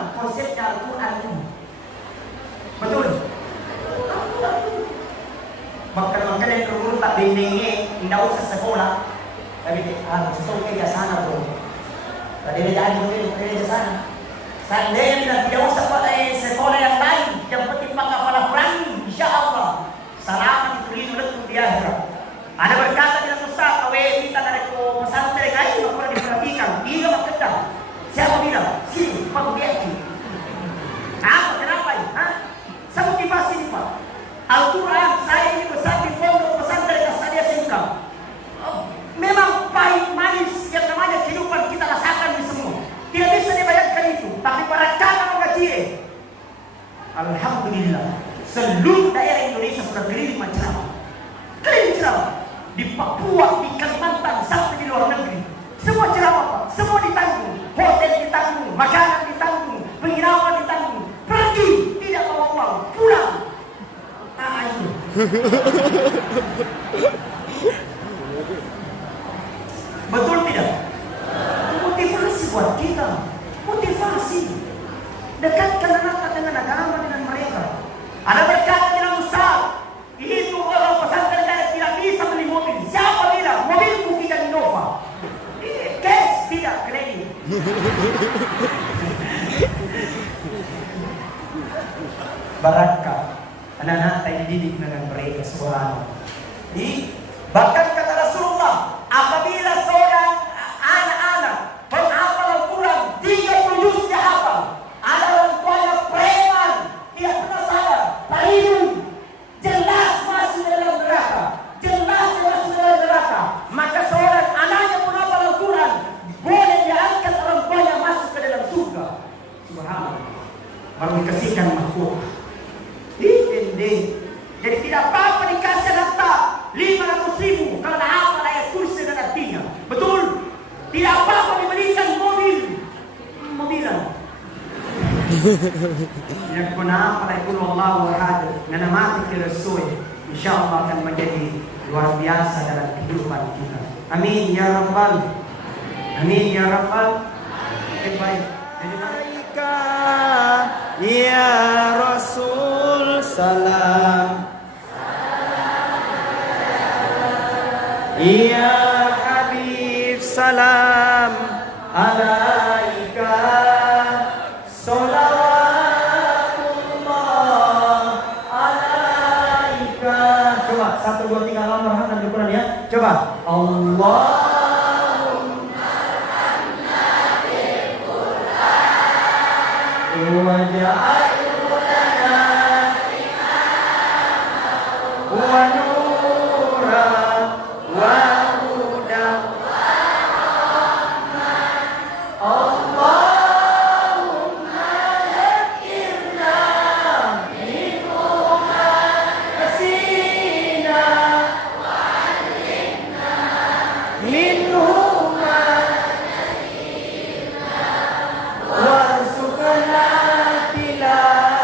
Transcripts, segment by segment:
memang konsepnya Al-Quran itu. Betul? Makanya yang dulu tak bimbingnya, tidak usah sekolah. Tapi sesuatu ke sana bro. Tadi dia jadi mungkin ke sana. Seandainya tidak usah sekolah yang lain, yang penting pakai Quran, insya Allah selamat ditulis untuk di akhirat. Ada berkata dengan Ustaz, kita dari pesantren kayu nggak pernah diperhatikan, dia makedah. Siapa bilang? Sini, Pak Budi. Apa? Kenapa ini? Saya motivasi ini Pak. Al-Quran saya ini besar di pondok pesantren Kasadia Singkang. Memang pahit manis yang namanya kehidupan kita rasakan di semua. Tidak bisa dibayangkan itu. Tapi para cara mengaji, alhamdulillah, seluruh daerah Indonesia sudah keliling ceramah. Keliling ceramah di Papua, di Kalimantan, sampai di luar negeri. Semua ceramah Pak, semua ditanggung. Hotel ditanggung, makanan ditanggung, penginapan ditanggung. Pergi, tidak bawa uang, pulang. Itu. Betul tidak? Motivasi buat kita. Motivasi. Dekatkan anak dengan agama dengan mereka. Ada berkata bilang Ustaz, itu orang pesantren tidak bisa beli mobil. Siapa bilang? Mobilku tidak Innova. Cash tidak kredit. Barakah anak-anak yang dididik dengan mereka subhanallah. Bahkan kata Rasulullah, apabila seorang anak-anak penghafal Al-Quran 30 juz dia hafal, ada orang tuanya preman, dia pernah sadar, tayyun, jelas masuk dalam neraka, jelas masuk dalam neraka. Maka seorang anaknya penghafal Al-Quran boleh diangkat orang tuanya masuk ke dalam surga. Subhanallah. Baru dikasihkan mahkota. Jadi tidak apa-apa dikasih harta 500.000 kalau apa ayat kursi dan artinya. Betul? Tidak apa-apa diberikan mobilan. Yang kenapa itu Allah wahad dan mati ke Rasul, insyaallah akan menjadi luar biasa dalam kehidupan kita. Amin ya rabbal. Amin ya rabbal. Baik. Ya Rasul salam. Ya Habib salam alaika salawatullah alaika. Coba 1 2 3 Allah rahmat Al-Quran ya. Coba Allahumma arhamna bil Quran wa ja'alhu lana imaman wa nuran وهدى ورحمة اللهم ذكرنا منه ما نسينا وعلمنا منه ما نسينا وارزقنا تلاوته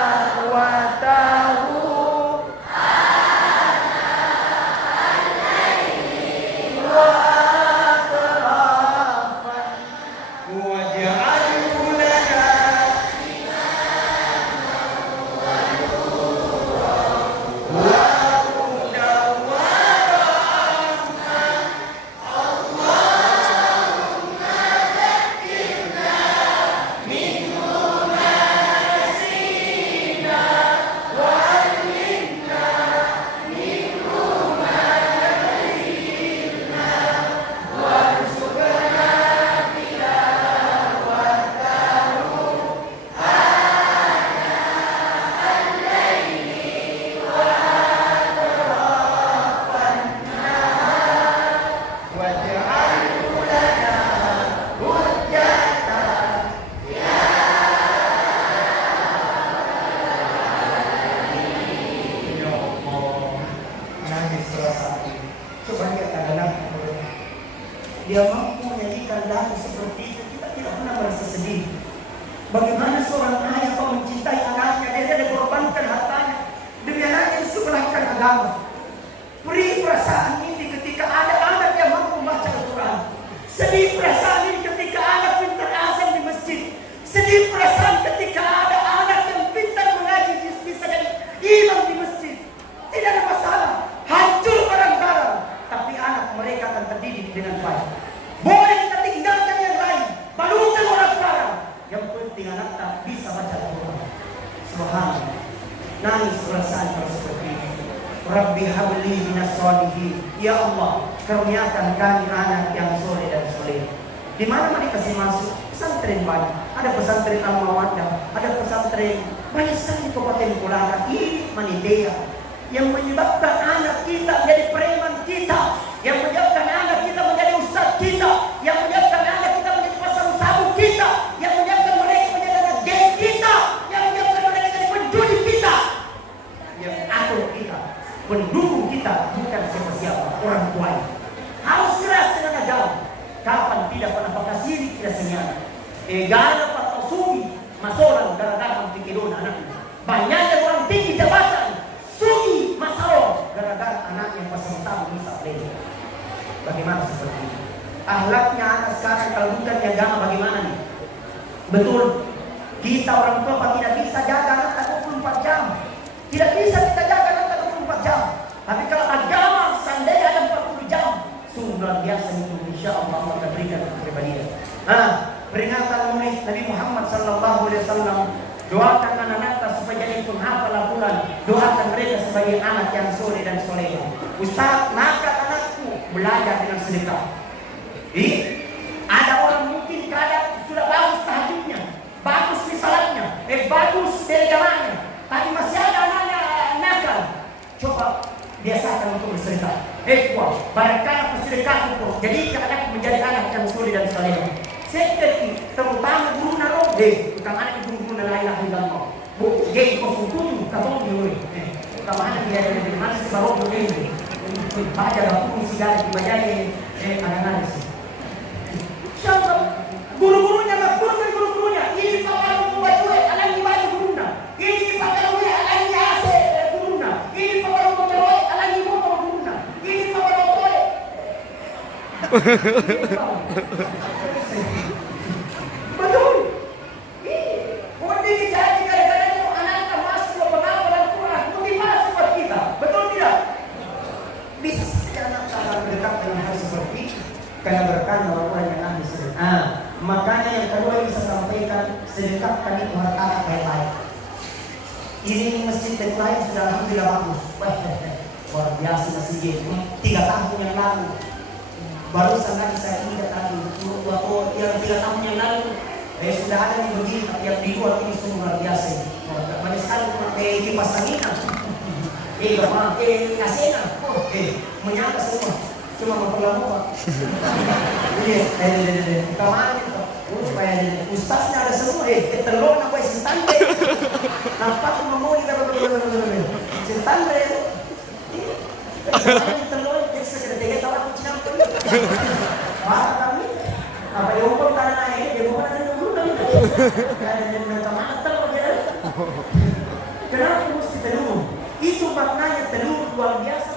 Dia mampu menyanyikan lagu seperti itu, kita tidak pernah merasa sedih. Bagaimana seorang ayah kau mencintai anaknya, dia korbankan hartanya demi anaknya disekolahkan agama. Beri perasaan ini ketika ada anak yang mampu membaca Al-Quran. Sedih perasaan ini ketika anak pintar azan di masjid. Sedih perasaan ketika ingin anaknya bisa baca Al-Quran. Subhanallah. Nangis perasaan kalau seperti ini. Rabbi habli minas sholihin. Ya Allah, karuniakan kami anak yang soleh dan soleh. Di mana mereka kasih masuk? Pesantren banyak. Ada pesantren Al-Mawaddah, ada pesantren banyak sekali di Kabupaten Kulaka. Ini Manidea yang menyebabkan anak kita menjadi preman kita, yang menyebabkan anak kita menjadi ustaz kita, yang menyebabkan anak kita menjadi pasang sabuk kita, yang menyebabkan mereka menjadi anak geng kita, yang menyebabkan mereka menjadi penjudi kita, yang atur kita, pendukung kita bukan siapa-siapa, orang tuanya. Harus keras dengan agama. Kapan tidak pernah pakai siri tidak senyana. Gana patau sugi masoran gara-gara pikirun anaknya. Banyaknya orang tinggi jabatan sugi masalah gara-gara anak yang pasang tamu bisa play. Bagaimana seperti ini? Ahlaknya anak sekarang kalau bukan agama bagaimana nih? Betul. Kita orang tua tidak bisa jaga anak 24 jam. Tidak bisa kita jaga anak 24 jam. Tapi kalau agama seandainya ada 40 jam, sungguh luar biasa itu. Insya Allah akan berikan kepada dia. Peringatan murid Nabi Muhammad SAW. Doakan anak-anak supaya jadi penghafal Al-Quran. Doakan mereka sebagai anak yang soleh dan soleh. Ustaz, maka anakku belajar dengan sedekah. Ada orang mungkin kadang sudah bagus tahajudnya, bagus misalnya, bagus dari jalannya, tapi masih ada anaknya nakal. Coba biasakan untuk bersedekah. Barangkali bersedekah itu jadi anak menjadi anak yang soleh dan soleh. Seperti terutama guru narong, bukan anak guru na la ilaha illallah. Bu, gay ko fukumu katong diuwi. Kamahan dia dari mana si barok ini. Baca dapat segala dibajai anak-anak sih. Siapa guru-gurunya maksudnya guru-gurunya ini pakal membaca anak dibaca gurunya. Ini pakal anak ase gurunya. Ini pakal membaca anak motor gurunya. Ini pakal betul. Ini jadi kadang-kadang itu anak masuk ke penghafal Al-Quran, motivasi buat kita. Betul tidak? Bisa saja anak sangat berdekat dengan hal seperti karena berkat Al-Quran yang kami sedekah. Makanya yang kedua yang bisa sampaikan, sedekahkan itu harta anak baik-baik. Ini masjid yang lain sudah alhamdulillah bagus. Luar biasa masjid ini 3 tahun yang lalu. Baru sangat saya ingat tadi waktu yang 3 tahun yang lalu sudah ada yang begini yang di luar ini semua luar biasa. Banyak sekali kipas anginan, kasena, menyangka semua, cuma memperlama. Kemarin ustaznya ada semua, telur apa sintan deh, nampak memori sintan deh. Telur segera tahu aku cinam pun. Marah kami, apa yang pun karena naik, dia bukan ada dulu kami. Dan kemana telur dia? Kenapa mesti telur? Itu maknanya telur luar biasa.